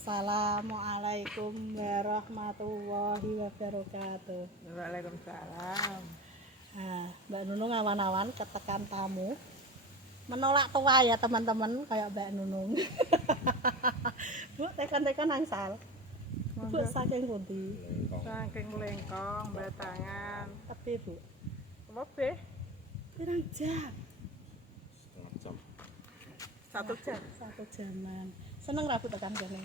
Assalamualaikum warahmatullahi wabarakatuh. Waalaikumsalam. Nah, Mbak Nunung awan-awan ketekan tamu. Menolak tua ya teman-teman kayak Mbak Nunung. Bu, tekan-tekan angsal. Bu, saking pundi? Saking lengkong, batangan. Tapi Bu, Apa be? pirang jam? Setengah jam. 1 jam. 1 jaman. Seneng ra Bu tekan kene?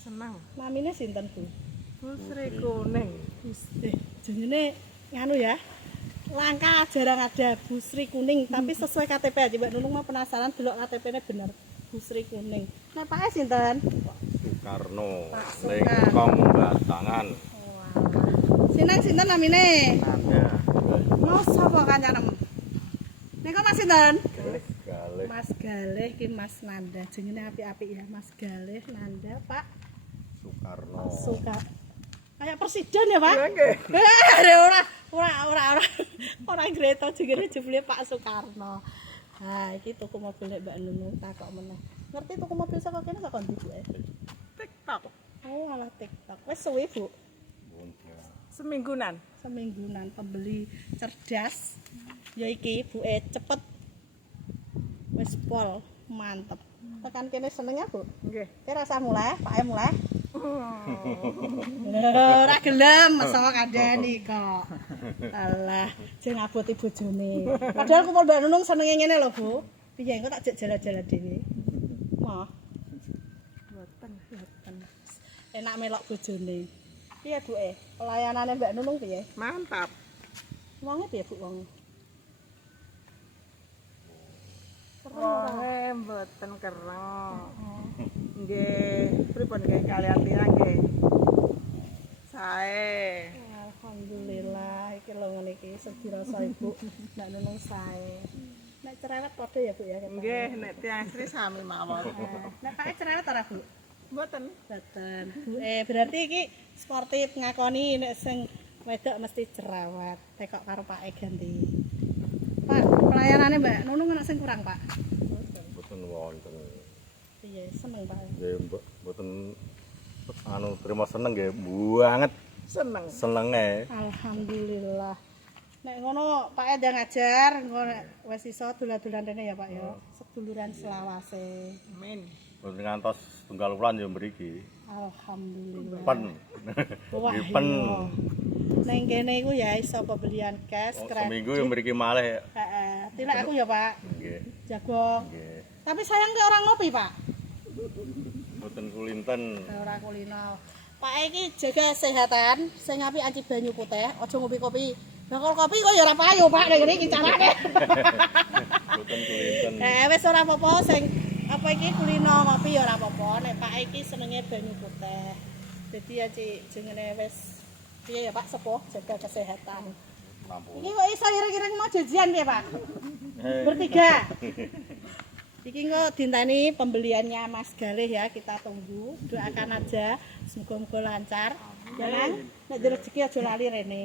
Senang. Namine sinten Bu? Busri kuning. Jenenge nganu ya. Langka jarang ada busri kuning, tapi sesuai KTP aja Mbak Nunung mau penasaran delok KTP-ne bener. Busri kuning. Nah, Pak sinten? Soekarno, Pak Soekarno. lengkong batangan. Sinten sinten namine? Nanda, Mau sapa kancanem? Nek kok Mas sinten? galih. Mas Galih ki Mas Nanda. Jenenge apik-apik ya, Mas Galih Nanda, Pak Soekarno. Suka. Kayak presiden ya, Pak? Iya nggih. Ora Greta jenenge jebule Pak Soekarno. Nah, iki tuku mobil nek Mbak Nunung takok meneh. Ngerti tuku mobil saka kene saka ndi, Bu? TikTok. Oh, alah TikTok. Wis suwe, Bu. Semingguan. Semingguan pembeli cerdas. Ya iki buke cepet. Wis pol, mantep. Tekan kene seneng ya, Bu? Nggih. Ki rasa mulai, Pak mulai. Ora gelem masa kandhani kok. Alah, jeng ngaboti bojone. Padahal kumpul Mbak Nunung senenge ngene lho, Bu. Piye engko tak jek jalan-jalan dhewe. Mah, Boten. enak melok bojone. Piye, Buke? Pelayanane Mbak Nunung piye? Mantap. Wonge piye, Bu, wong? Serem ora? Wonge mboten kereng. Nggih, pripun nggih kalian tiyang nggih. Sae. Alhamdulillah, iki lho ngene iki segi rasa Ibu Mbak Nunung sae. Nek cerewet padha ya, Bu ya? Nggih, nek tiyang Sri sami mawon. Nek Pak cerewet ora, Bu? Mboten. Boten. Berarti iki sportif ngakoni nek sing wedok mesti cerewet. Tekok karo Pak ganti. Pak, pelayanane Mbak Nunung ana sing kurang, Pak? Mboten wonten. Iya, seneng Pak. Nggih, mboten anu terima seneng nggih banget Seneng. senenge. Alhamdulillah. Nek ngono Pak ndang ngajar, engko nek wis iso dolan-dolan rene ya, Pak ya. Seduluran selawase. Amin. Mboten ngantos tunggal wulan ya mriki. Alhamdulillah. Pen. Wah, Nggih, pen. iya. Neng kene iku ya iso pembelian cash, kredit. Seminggu ya mriki malih. Heeh. Tilak aku ya, Pak. Nggih. Jago. Nggih. Tapi sayang ke orang ngopi, Pak. Mboten kulinten. Ora kulino. Pak iki jaga kesehatan, sing apik anci banyu putih, aja ngopi kopi. Bakal kopi kok ya ora payu, Pak, nek ngene iki carane. Mboten kulinten. Wis ora apa-apa sing apa iki kulino ngopi ya ora apa-apa. Nek Pak iki senenge banyu putih. Dadi anci jenenge wis piye ya, Pak, sepuh jaga kesehatan. Lampung. Iki kok iso iring-iring mau janjian piye, Pak? Bertiga. Iki kok dintani pembeliannya Mas Galih ya, kita tunggu. Doakan aja semoga-moga lancar. Ya kan? Nek rezeki aja lali rene.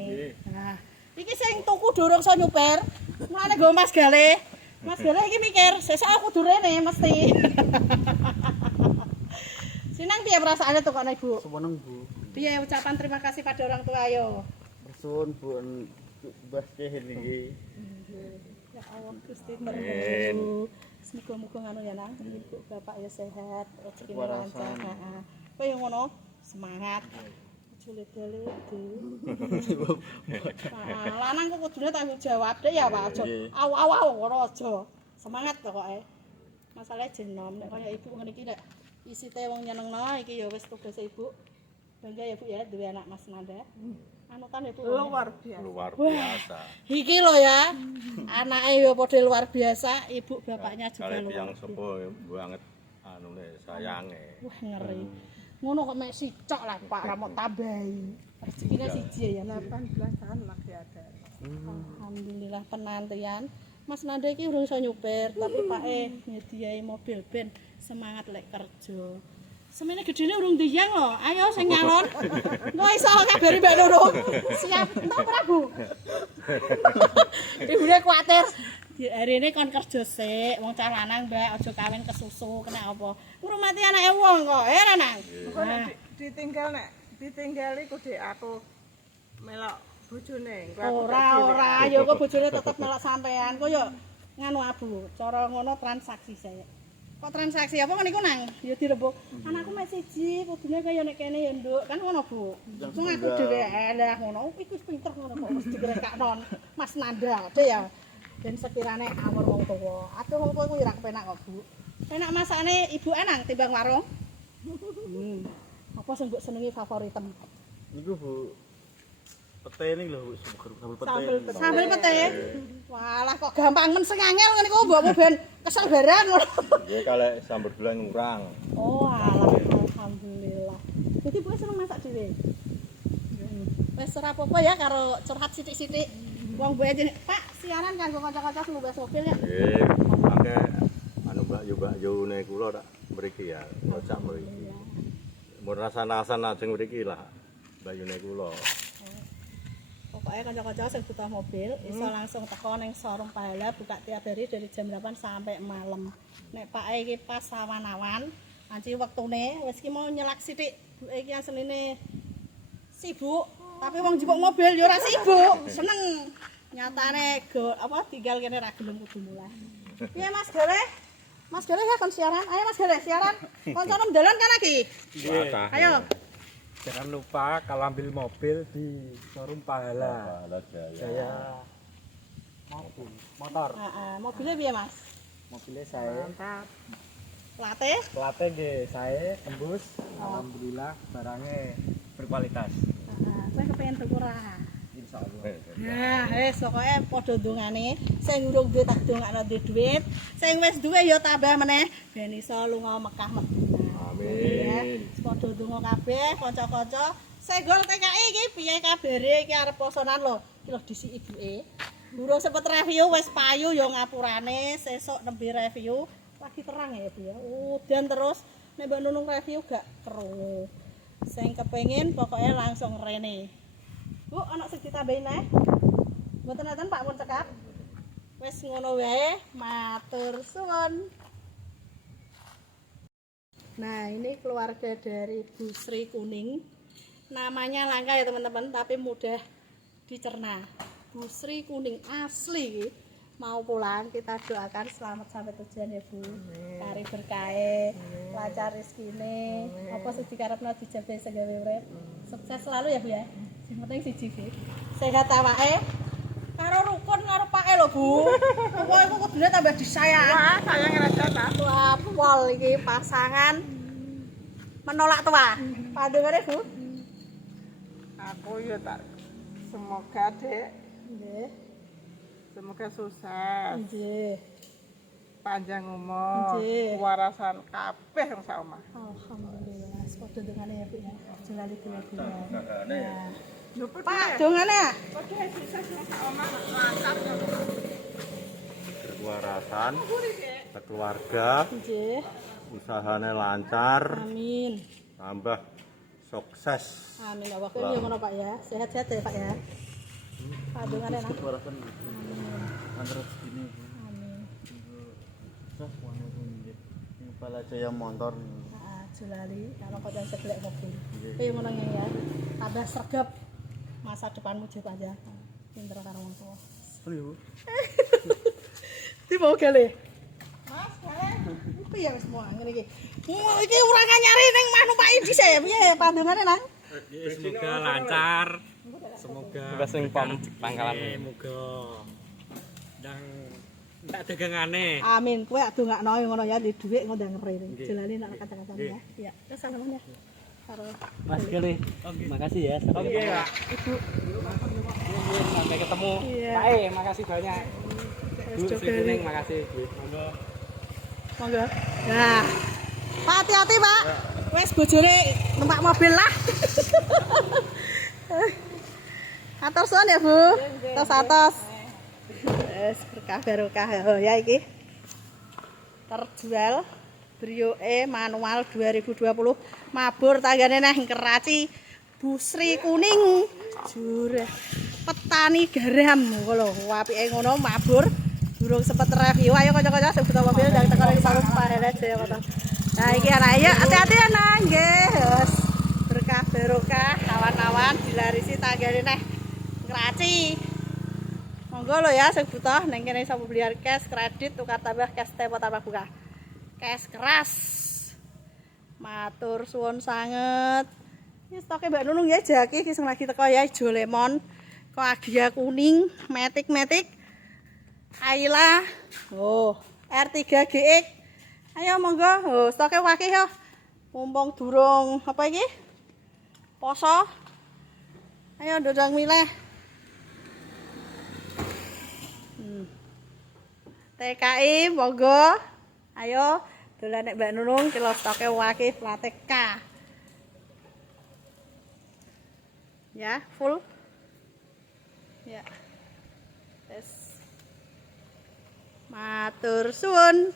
Nah, iki sing tuku durung iso nyuper. Mulane nggo Mas Galih. Mas Galih iki mikir, sesuk aku kudu rene mesti. Sinang piye perasaane tukane, Bu? Seneng Bu. Piye ucapan terima kasih pada orang tua ayo. Bersuwun Bu Basih niki. Ya Allah Gusti merhamu. Semoga-moga ngono ya nang ibu bapak ya sehat, rezekine lancar. Heeh. Kowe yo ngono, semangat. Jule-jule. Lanang kok kudune tanggung jawab deh ya Pak, aja aw-aw ngono aja. Semangat pokoke. Masalahe jenom nek kaya ibu ngene iki nek isite wong nyenengno iki ya wis tugas ibu. Bangga ya Bu ya duwe anak Mas Nanda. Anutan ya Bu. Luar biasa. Luar biasa. Iki lho ya, anake ya padha luar biasa, ibu bapaknya juga Kalian luar yang biasa. sepuh banget anune sayange. Wah ngeri. Ngono kok mek sicok lah Pak, ra mau tambahi. Rezekine siji ya. 18 tahun masih ada. Alhamdulillah penantian. Mas Nanda iki urung iso nyupir, tapi Pake nyediai mobil ben semangat lek kerja. Semene gedene urung ndiyang lho. Ayo sing nyalon. Engko iso kabari Mbak Nunung. Siap. Entuk ora, Bu? Ibune kuwatir. Diarene kon kerja sik, wong cah lanang Mbak aja kawin kesusu kena apa. Ngurmati anake wong kok, Nang. Kok nek ditinggali kudu aku melok bojone. Engko aku Ora, ya kok bojone tetep melok sampean. Kok yo nganu abu, cara ngono transaksi saya. Kok transaksi apa kan iku Nang? Ya dirembuk. Anakku mek siji, kudune kaya nek kene ya nduk, kan ngono Bu. Wong aku dhewe lah ngono, iku wis pinter ngono kok mesti direkakno Mas Nanda, ade ya. Dan sekirane awor wong tuwa. Aduh wong tuwa kuwi ora kepenak kok, Bu. Enak masakane Ibu Anang timbang warung. Apa sing mbok senengi favoritem? Niku Bu pete ning lho Sambel pete. Walah kok gampang men sing angel ngene iku mbokmu ben kesel barang ngono. Ya kalek sambel gula ngurang. Oh alah alhamdulillah. Jadi Bu seneng masak dhewe. Wes ora apa-apa ya karo curhat sithik-sithik. Wong Bu aja, Pak, siaran kanggo kanca-kanca sing mbes mobil ya. Nggih, mangke anu Mbak Yune kula tak mriki ya, ngocak mriki. Mun rasan-rasan ajeng mriki lah Mbak Yune kula. Pokoknya kanca-kanca sing butuh mobil iso langsung teko ning showroom Pahala buka tiap hari dari jam 8 sampai malam. Nek Pak iki pas awan-awan, anci wektune wis ki mau nyelak sithik. Bu iki asline sibuk, tapi wong jupuk mobil ya ora sibuk, seneng. Nyatane apa tinggal kene ra gelem kudu mulai. Piye Mas Gale? Mas Gale ya kon siaran. Ayo Mas Gale siaran. Kancanem dalan kan lagi? Ayo. Jangan lupa kalau ambil mobil di showroom Pahala. Pahala Jaya. Saya motor. Heeh, mobilnya piye Mas? Mobilnya saya. Late? Plate nggih, saya tembus. Alhamdulillah barangnya berkualitas. Heeh, kowe kepengin tuku ora? Insyaallah. Nah, wis pokoke padha ndongane. Sing urung duwe tak ndongakno duit. Sing wis duwe ya tambah meneh ben iso lunga Mekah Madinah. Amin. Padha ndonga kabeh kanca-kanca. Senggol TKI iki piye kabare iki arep posonan lho. Iki lho disi ibuke. Durung sempet review wis payu ya ngapurane, sesuk nembe review. Lagi terang ya Bu ya. Udan terus nek Mbak Nunung review gak krungu. Sing kepengin pokoknya langsung rene. Bu, ana sing ditambahin neh. Mboten enten Pak pun cekap. Wis ngono wae, matur suwun. Nah, ini keluarga dari Bu Sri Kuning. Namanya langka ya teman-teman, tapi mudah dicerna. Bu Sri Kuning asli. Mau pulang kita doakan selamat sampai tujuan ya Bu. Kari berkahe, lancar rezekine, apa sing dikarepno dijabahi segawe urip. Sukses selalu ya Bu ya. Sing penting siji Bu. Sehat awake. Karo rukun karo pake lho Bu. Pokoke iku kudune tambah disayang. Wah, sayang rasa ta. Wah, pol iki pasangan menolak tua. Pandungane Bu. Aku ya tak semoga Dek, Nggih. semoga sukses, Nggih. panjang umur, Nggih. warasan kabeh wong sak omah. Alhamdulillah. Padha dongane ya Bu ya. Jelali gula-gula. Lho Pak, dongane. padha sukses wong sak omah lancar ya. Berwarasan, keluarga, Nggih. usahane lancar, Amin. tambah sukses. Amin ya Allah. Ya ngono Pak ya. Sehat-sehat ya Pak ya. Padungane nang. warasan antara segini Amin. terus warna nggih Kepala Jaya motor Heeh, jelali kalau kok jangan segelek mobil. Kayak ngono ya. Tambah sregep. Masa depanmu jauh panjang. Pinter karo wong tuwa. Di mau gale. Mas, gale. Piye wis semua ngene iki. Iki ora nyari ning Manu Pak Idi saya piye pandungane nang? Semoga lancar. Semoga sing pangkalan. Semoga ndang ndak dagangane. Amin. Kowe ndongakno ngono ya di dhuwit ngundang rene. Jelali nak kacang-kacang ya. Iya. Terus salaman ya. Karo Mas Gale, makasih ya. Oke, Pak. Ibu. Sampai ketemu. Iya. Pak, makasih banyak. Bu Sri Sri Kuning, makasih Bu. Monggo. Monggo. Nah. Pak hati-hati, Pak. Wes bojone numpak mobil lah. Atur suwun ya, Bu. Tos-atos. Wes berkah barokah ya iki. Terjual Brio E manual 2020 mabur tanggane neh Keraci Bu Sri Kuning jure petani garam ngono apike ngono mabur durung sempet review. Ayo kanca-kanca sing butuh mobil dari tekan ning Showroom Pahala Jaya Kota. Nah iki anak ya hati-hati ya nah nggih. Wes berkah barokah awan-awan dilarisi tanggane neh ngraci. Monggo lo ya sing butuh ning kene iso pembelian cash, kredit, tukar tambah cash tempo tambah buka. Cash keras. Matur suwun sanget. Ini stoknya Mbak Nunung ya jaki sing lagi teko ya hijau lemon, kok Agia kuning, metik. Ayla. Oh, R3 GX. Ayo monggo. Oh, stoknya wakih ya. Mumpung durung apa iki? Poso. Ayo dodang milih. TKI monggo. Ayo dolan nek Mbak Nunung kilo stoknya wakih plate K. Ya, full. Ya. Tes. Matur suwun.